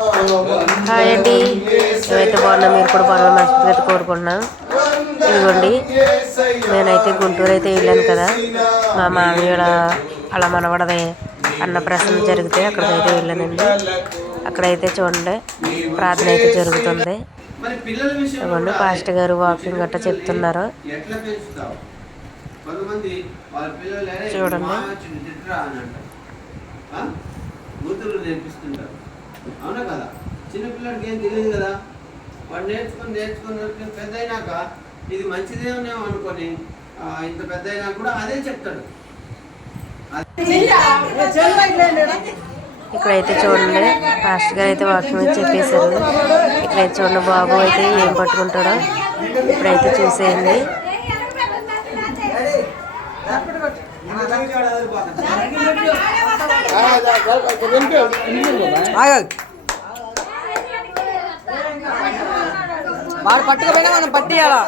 Hi అండి, ఏమైతే బాగున్నా మీరు కూడా బాగా మనస్ఫూర్తిగా కోరుకుంటున్నాను. ఇదిగోండి, నేనైతే గుంటూరు అయితే వెళ్ళాను కదా, మా మామయ్య అలా మనవడదే అన్నప్రాసన జరిగితే అక్కడికైతే వెళ్ళానండి. అక్కడైతే చూడండి ప్రార్థన అయితే జరుగుతుంది. ఇదిగోండి పాస్టర్ గారు వాకింగ్ గట్రా చెప్తున్నారు చూడండి. అవునా కదా, చిన్నపిల్లడికి ఏం తెలియదు కదా, వాడు నేర్చుకొని పెద్ద అయినాక ఇది మంచిదేమో అనుకొని ఇంత పెద్ద అయినా కూడా అదే చెప్తాడు. ఇక్కడైతే చూడండి పాస్టర్ గారు అయితే వాకింగ్ చెప్పేశారు. ఇక్కడైతే చూడండి బాబు అయితే ఏం పట్టుకుంటాడో ఇప్పుడైతే చూసేయండి. వాడు పట్టుకపోయినా మనం పట్టియాలా.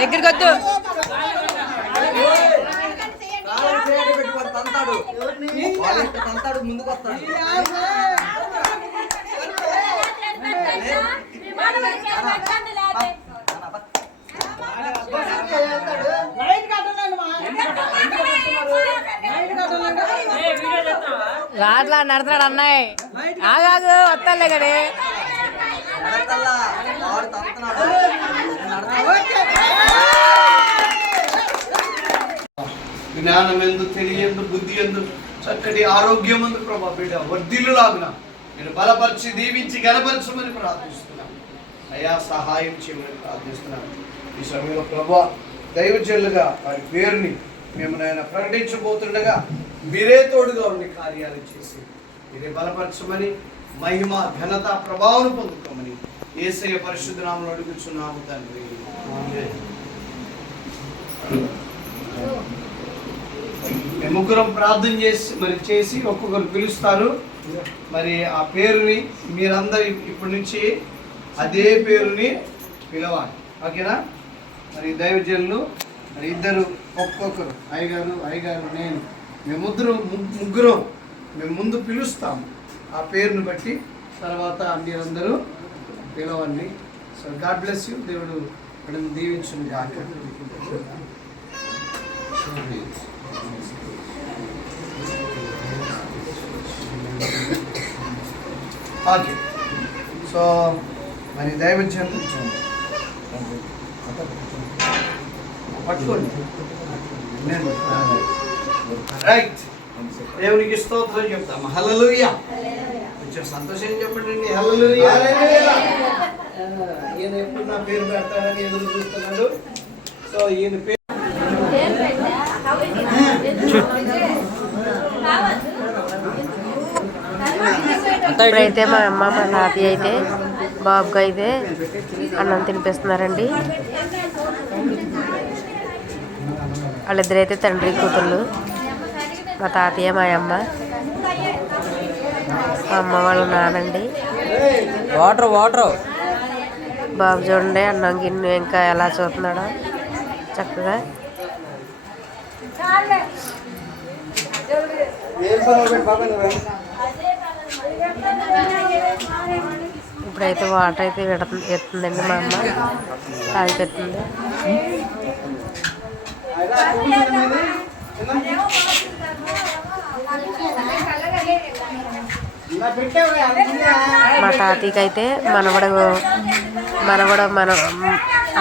దగ్గరికి వద్దు. ముందుకు వస్తాడు. రాట్లా నడుతున్నాడు అన్నయ్య. ఆగాగు వస్తాలే కదే. జ్ఞానం ఎందు, తెలియందు, బుద్ధి ఎందు, చక్కటి ఆరోగ్యం ఎందు ప్రభా బిడ్డ వర్ధిల్లు లాగున నేను బలపరిచి దీవించి గణపరచమని ప్రార్థిస్తున్నాను. అయ్యా సహాయం చేయమని ప్రార్థిస్తున్నాను. ఈ సమయంలో ప్రభా దైవజనులుగా వారి పేరుని మేము నాయన ప్రకటించబోతుండగా మీరే తోడుగా ఉండి కార్యాలు చేసి మీరే బలపరచమని, మహిమ ఘనత ప్రభావం పొందుకోమని యేసయ్య పరిశుద్ధ నామములో అడుగుచున్నాము తండ్రి. ముగ్గురం ప్రార్థన చేసి ఒక్కొక్కరు పిలుస్తారు. మరి ఆ పేరుని మీరందరూ ఇప్పటి నుంచి అదే పేరుని పిలవాలి, ఓకేనా? మరి దైవజనులు మరి ఇద్దరు ఒక్కొక్కరు అయ్యగారు నేను ముగ్గురం మేము ముందు పిలుస్తాము. ఆ పేరును బట్టి తర్వాత మీరందరూ పిలవండి. So God bless you. దేవుడు మనం దీవించును గాక. ఓకే, సో మరి దైవజనులు పట్టుకోండి. రైట్, దేవునికి స్తోత్రం చెప్తాము. హల్లెలూయా. కొంచెం సంతోషంగా చెప్పండి. హల్లెలూయా. ఈయన ఎప్పుడు నా పేరు పెడతాడని ఎదురు చూస్తున్నాడు. సో ఈయన పేరు ఇప్పుడైతే మా అమ్మ మా తాతయ్య అయితే బాబుకి అయితే అన్నం తినిపిస్తున్నారండి. వాళ్ళిద్దరైతే తండ్రి కూతుళ్ళు, మా తాతయ్య మా అమ్మ, మా అమ్మ వాళ్ళ నానండి. వాటర్ బాబు చూడండి అన్నం గిన్నె ఇంకా ఎలా చూస్తున్నాడో చక్కగా. ఇప్పుడైతే వాటర్ అయితే ఎత్తుందండి మా అమ్మ, తాగి పెడుతుంది. మా తాతయ్యకి అయితే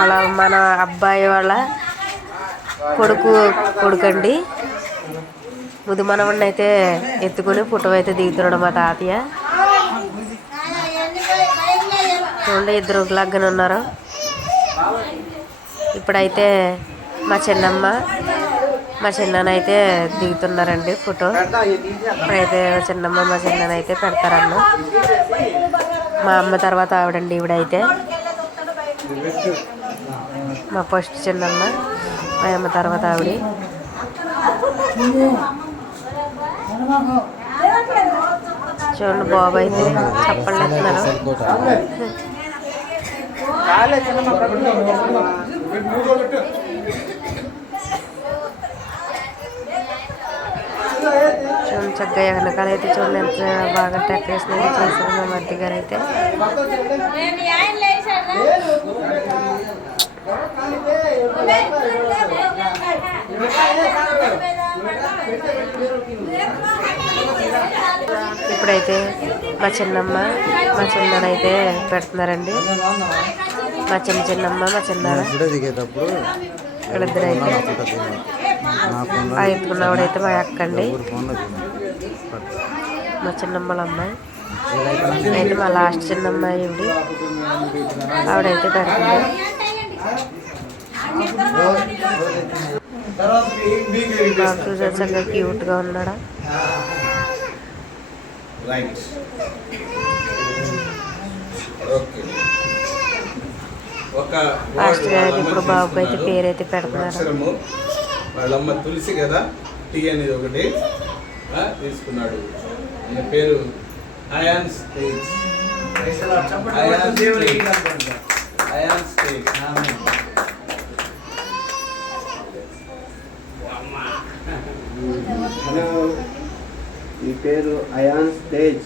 అలా మన అబ్బాయి వాళ్ళ కొడుకండి. ముదు మనవడిని అయితే ఎత్తుకుని ఫోటో అయితే దిగుతున్నాడు మా తాతయ్య. చూడండి ఇద్దరు లాగానే ఉన్నారు. ఇప్పుడైతే మా చిన్నమ్మ మా చిన్ననైతే దిగుతున్నారండి ఫోటో. ఇప్పుడైతే చిన్నమ్మ మా చిన్ననైతే పెడతారన్న. మా అమ్మ తర్వాత ఆవిడండి ఈవిడైతే. మా ఫస్ట్ చిన్నమ్మ, మా అమ్మ తర్వాత ఆవిడ. చూడండి బాబు అయితే చప్పళ్ళు ఎత్తున్నారు. చూడండి చక్కగా వెనకాల అయితే చూడండి ఎంత బాగా డెకరేషన్ అయితే చేశారు మా మధ్య గారు అయితే. ఇప్పుడైతే మా చిన్నమ్మ మా చిన్నడైతే పెడుతున్నారండి. మా చిన్నమ్మ మా చిన్నాడ వీళ్ళిద్దరు అయితే ఆ ఎత్తుకున్నవాడైతే మా అక్క అండి, మా చిన్నమ్మల అమ్మాయి అయితే మా లాస్ట్ చిన్నమ్మాయి ఇవి ఆవిడైతే పెడుతుంది. బాబు చూసారు చక్కగా క్యూట్గా ఉన్నాడా. లాస్ట్ గారు ఇప్పుడు బాబుకి అయితే పేరైతే పెడుతున్నారు. వాళ్ళమ్మ తులసి కదా, టీ అనేది ఒకటి తీసుకున్నాడు. ఆయన పేరు Ayan stage. Ion stage. Hello, మీ పేరు అయాన్ స్టేజ్.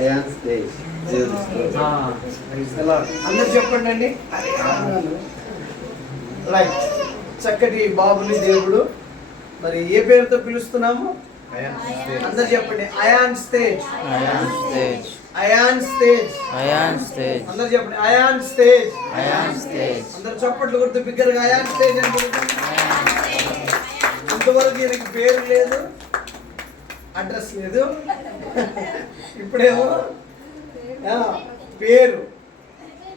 Ion stage. అందరు చెప్పండి అండి. రైట్, చక్కటి బాబుని దేవుడు మరి ఏ పేరుతో పిలుస్తున్నాము? అందరు చెప్పండి. Ayaan stage. Ion stage. Ion stage. Ion stage. అందరు చెప్పండి. అయాన్ స్టేజ్. Ion stage. అందరు చప్పట్లు కొడుతూ బిగ్గరగా అయాన్ స్టేజ్ అని పిలుస్తాం. ఇంతవరకు దీనికి పేరు లేదు, అడ్రస్ లేదు. ఇప్పుడేమో పేరు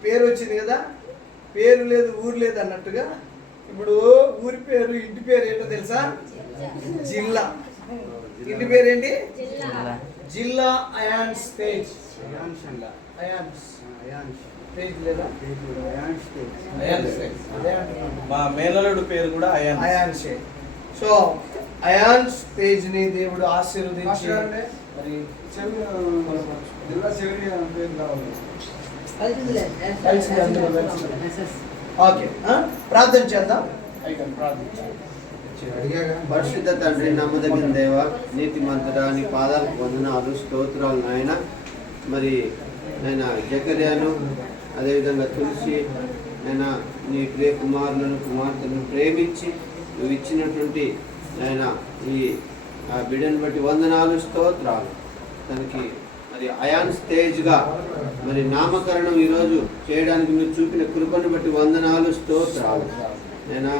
పేరు వచ్చింది కదా, పేరు లేదు ఊరు లేదు అన్నట్టుగా ఇప్పుడు ఊరి పేరు ఇంటి పేరు ఏంటో తెలుసా? జిల్లా. ఇంటి పేరు ఏంటి? జిల్లా అయాన్ స్టేజ్. మా మేనలుడు పేరు కూడా Ayaan. Ayaan stage. So Ayaan stage ని దేవుడు ఆశీర్వదించి మరి ఓకే, ప్రార్థన చేద్దాం. పరిశుద్ధ తండ్రి, నమ్మదగిన దేవ, నీతిమంతుడా, నీ పాదాలకు వందనాలు, స్తోత్రాలు నాయన. మరి ఆయన జకర్యాను అదేవిధంగా తులసి ఆయన నీ ప్రియ కుమారులను కుమార్తెలను ప్రేమించి నువ్వు ఇచ్చినటువంటి ఆయన ఈ బిడ్డను బట్టి వందనాలు, స్తోత్రాలు. తనకి మరి అయాన్ స్టేజ్గా మరి నామకరణం ఈరోజు చేయడానికి మీరు చూపిన కృపను బట్టి వందనాలు, స్తోత్రాలు. నేను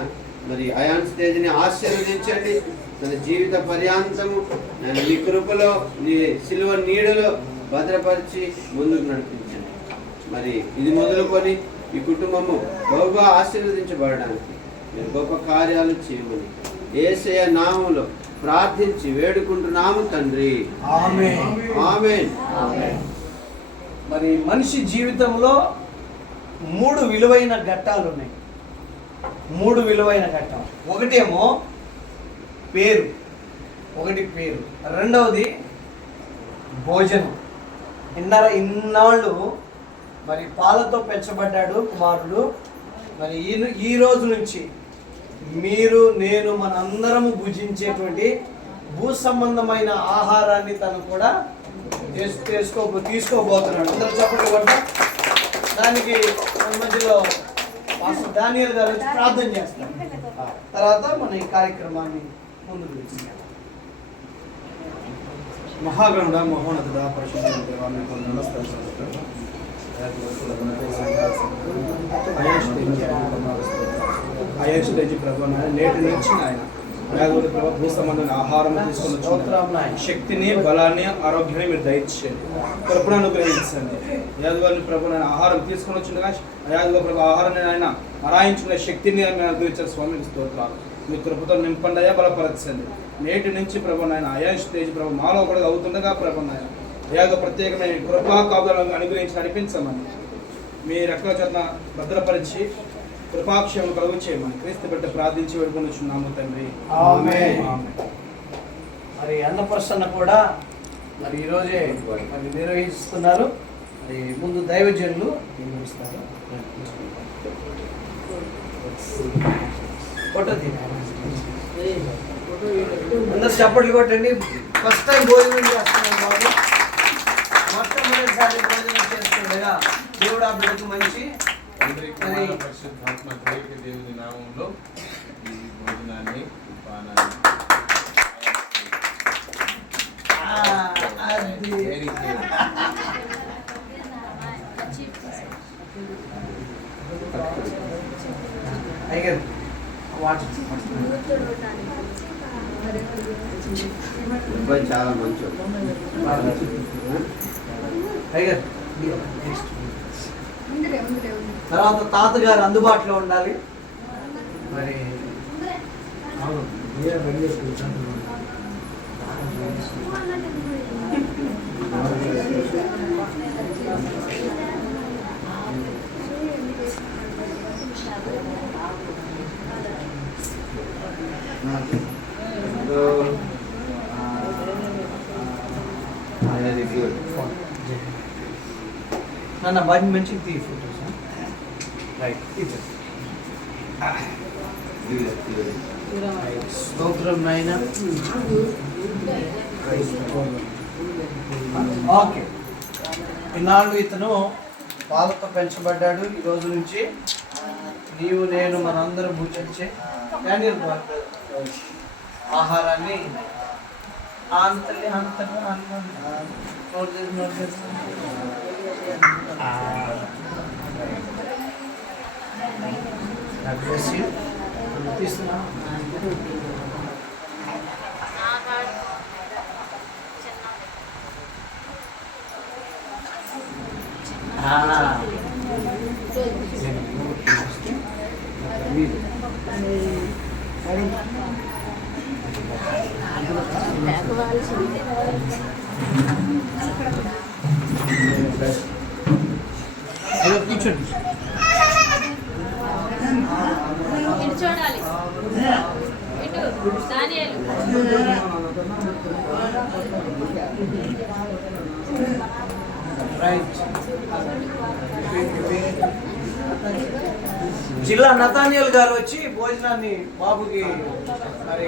మరి అయాన్ స్టేజ్ని ఆశీర్వదించండి. తన జీవిత పర్యాంతము నేను నీ కృపలో నీ సిలువ నీడలో భద్రపరిచి ముందుకు నడిపించండి. మరి ఇది మొదలుకొని ఈ కుటుంబము బహుగా ఆశీర్వదించబడడానికి మీరు గొప్ప కార్యాలు చేయమని యేసయ్య నామములో ప్రార్థించి వేడుకుంటున్నాము తండ్రి. ఆమేన్. ఆమేన్. మరి మనిషి జీవితంలో 3 విలువైన ఘట్టాలు ఉన్నాయి. 3 విలువైన ఘట్టం. ఒకటేమో పేరు, పేరు. రెండవది భోజనం. ఇన్నాళ్ళు మరి పాలతో పెంచబడ్డాడు కుమారుడు. మరి ఈ రోజు నుంచి మీరు నేను మన అందరము భుజించేటువంటి భూ సంబంధమైన ఆహారాన్ని తను కూడా తీసుకోబోతున్నాడు. అందరూ చెప్పండి కూడా. దానికి మధ్యలో మాస్టర్ డానియల్ గారు వచ్చి ప్రార్థన చేస్తారు. తర్వాత మన ఈ కార్యక్రమాన్ని ముందుకు తీసుకెళ్ళాలి. మహాగణుడ మహోన్నతుడ పరిశుద్ధ దేవాలయం నమస్కారం. అయాన్ స్టేజ్ ప్రభు నేటి నుంచి ఆయన ప్రభు భూ సంబంధమైన ఆహారం తీసుకొని శక్తిని, బలాన్ని, ఆరోగ్యాన్ని మీరు దయచేయండి. ప్రభుని అనుగ్రహించండి. యాదవారిని ప్రభు నేను ఆహారం తీసుకొని వచ్చిండగా యాదవ ప్రభు ఆహారాన్ని ఆయన అరాయించుకునే శక్తిని మేము అనుగ్రహించారు. స్వామి స్తోత్రాలు. మీ కృపతో నింపండి అయ్యా, బలపరచండి. నేటి నుంచి ప్రభు నాయన అయాన్ స్టేజ్ ప్రభు మాలో కూడా అవుతుండగా ప్రభు నాయన యాగ ప్రత్యేకమైన కృపా కాపులను అనుగ్రహించి నడిపించమని మీ రెక్కల చేత భద్రపరిచి కృపాక్షేమం కలుగు చేయమని క్రీస్తు బిడ్డ ప్రార్థించి వేడుకొనిచున్నాము తండ్రి. ఆమేన్. మరి అన్నప్రసన్న కూడా మరి ఈరోజే మరి నిర్వహిస్తున్నారు. మరి ముందు దైవజనులు ఇస్తారు. ఫోటో అందరు చప్పట్లు కొట్టండి. ఫస్ట్ టైం భోజనం చేస్తున్నాం బాబు. మొట్టమొదటిసారి భోజనం చేస్తుండగా దేవుడు ఆ బిడ్డకు మంచి పరిశుద్ధాత్మ దేవుని నామంలో ఈ భోజనాన్ని పానాన్ని వెరీ గుడ్. అయ్యారు వాటర్ అబ్బాయి చాలా మంచి అయ్యారు. తర్వాత తాతగారు అందుబాటులో ఉండాలి. మరి నాన్న బాగా మంచి తీ ఫోటోస్. రైట్ స్తోత్రం నాయన. ఓకే, ఇన్నాళ్ళు ఇతను పాలతో పెంచబడ్డాడు. ఈ రోజు నుంచి నీవు నేను మనందరం భుజించే ఆహారాన్ని అంతలే తీస్తున్నా. కూర్చోండి. చూడాలి ఇటు దానియేలు రైట్. జిల్లా నతానియల్ గారు వచ్చి భోజనాన్ని బాబుకి మరి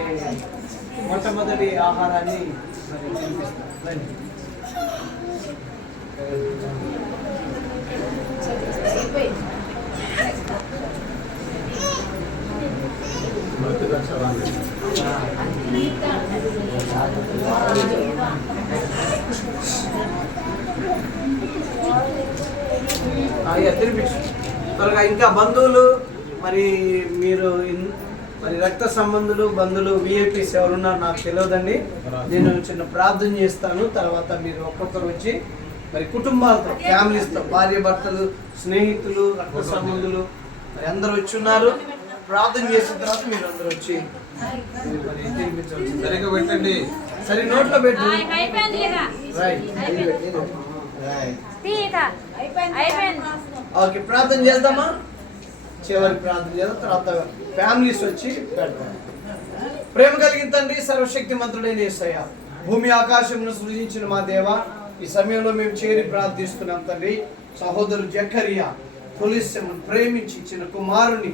మొట్టమొదటి ఆహారాన్ని మరి తినిపిస్తారు. తినిపించు త్వరగా. ఇంకా బంధువులు మరి మీరు మరి రక్త సంబంధులు బంధువులు విఐపీస్ ఎవరున్నారు నాకు తెలియదండి. నేను చిన్న ప్రార్థన చేస్తాను. తర్వాత మీరు ఒక్కొక్కరు వచ్చి మరి కుటుంబాలతో ఫ్యామిలీస్తో భార్య భర్తలు స్నేహితులు రక్త సంబంధులు మరి అందరూ వచ్చి ఉన్నారు. ప్రార్థన చేసిన తర్వాత మీరు అందరూ వచ్చి మరి తినిపించవచ్చు. సరిగ్గా పెట్టండి. సరే నోట్లో పెట్టు. ఓకే, ప్రార్థన చేద్దామా? చివరి ప్రార్థన చేద్దాం. తర్వాత ఫ్యామిలీస్ వచ్చి పెడతాం. ప్రేమ కలిగిన తండ్రి, సర్వశక్తి మంత్రుడైన యేసయ్య, భూమి ఆకాశమును సృజించిన మా దేవ, ఈ సమయంలో మేము చేరి ప్రార్థిస్తున్నాం తండ్రి. సహోదరు జకరియా తులసిని ప్రేమించి ఇచ్చిన కుమారుని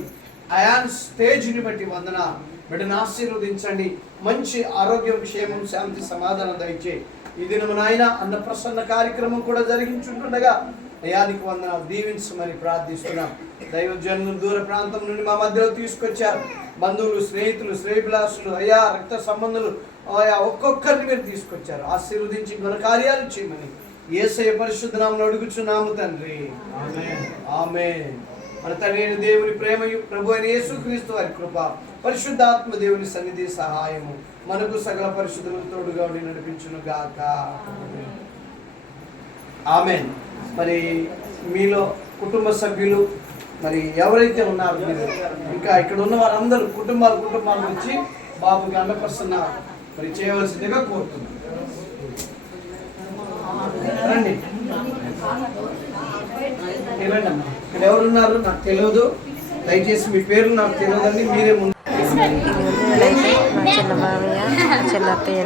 అయాన్ స్టేజ్ని బట్టి వందన. బిడ్డను ఆశీర్వదించండి. మంచి ఆరోగ్యం, క్షేమం, శాంతి, సమాధానం దయచే. ఈ దినము నాయన అన్న ప్రసన్న కార్యక్రమం కూడా జరిగించుంటుండగా అయానికి వందనాలు దీవించమని ప్రార్థిస్తున్నాం. దైవజనులు దూర ప్రాంతం నుండి మా మధ్యలో తీసుకొచ్చారు. బంధువులు, స్నేహితులు, శ్రేయభిలాషులు, అయా రక్త సంబంధులు, ఆయా ఒక్కొక్కరిని మీరు తీసుకొచ్చారు. ఆశీర్వదించి మన కార్యాలు చేయమని యేసయ్య పరిశుద్ధ నామములో అడుగుచున్నాము తండ్రి. ఆమేన్. మన తండ్రి అయిన దేవుని ప్రేమయు ప్రభు అయిన యేసుక్రీస్తు వారి కృప పరిశుద్ధాత్మ దేవుని సన్నిధి సహాయము మనకు సకల పరిశుద్ధులకు తోడుగా ఉండి నడిపించును గాక. ఆమేన్. మరి మీలో కుటుంబ సభ్యులు మరి ఎవరైతే ఉన్నారో మీరు ఇంకా ఇక్కడ ఉన్న వారందరూ కుటుంబాల నుంచి బాబుకి అన్నప్రసన్న మరి చేయవలసిందిగా కోరుతున్నాను. రండి రండి అమ్మా. ఇక్కడ ఎవరున్నారు నాకు తెలియదు. దయచేసి మీ పేరు నాకు తెలియదండి. మీరే ముందు. మా చిన్న మామయ్య, చిన్న అత్తయ్య.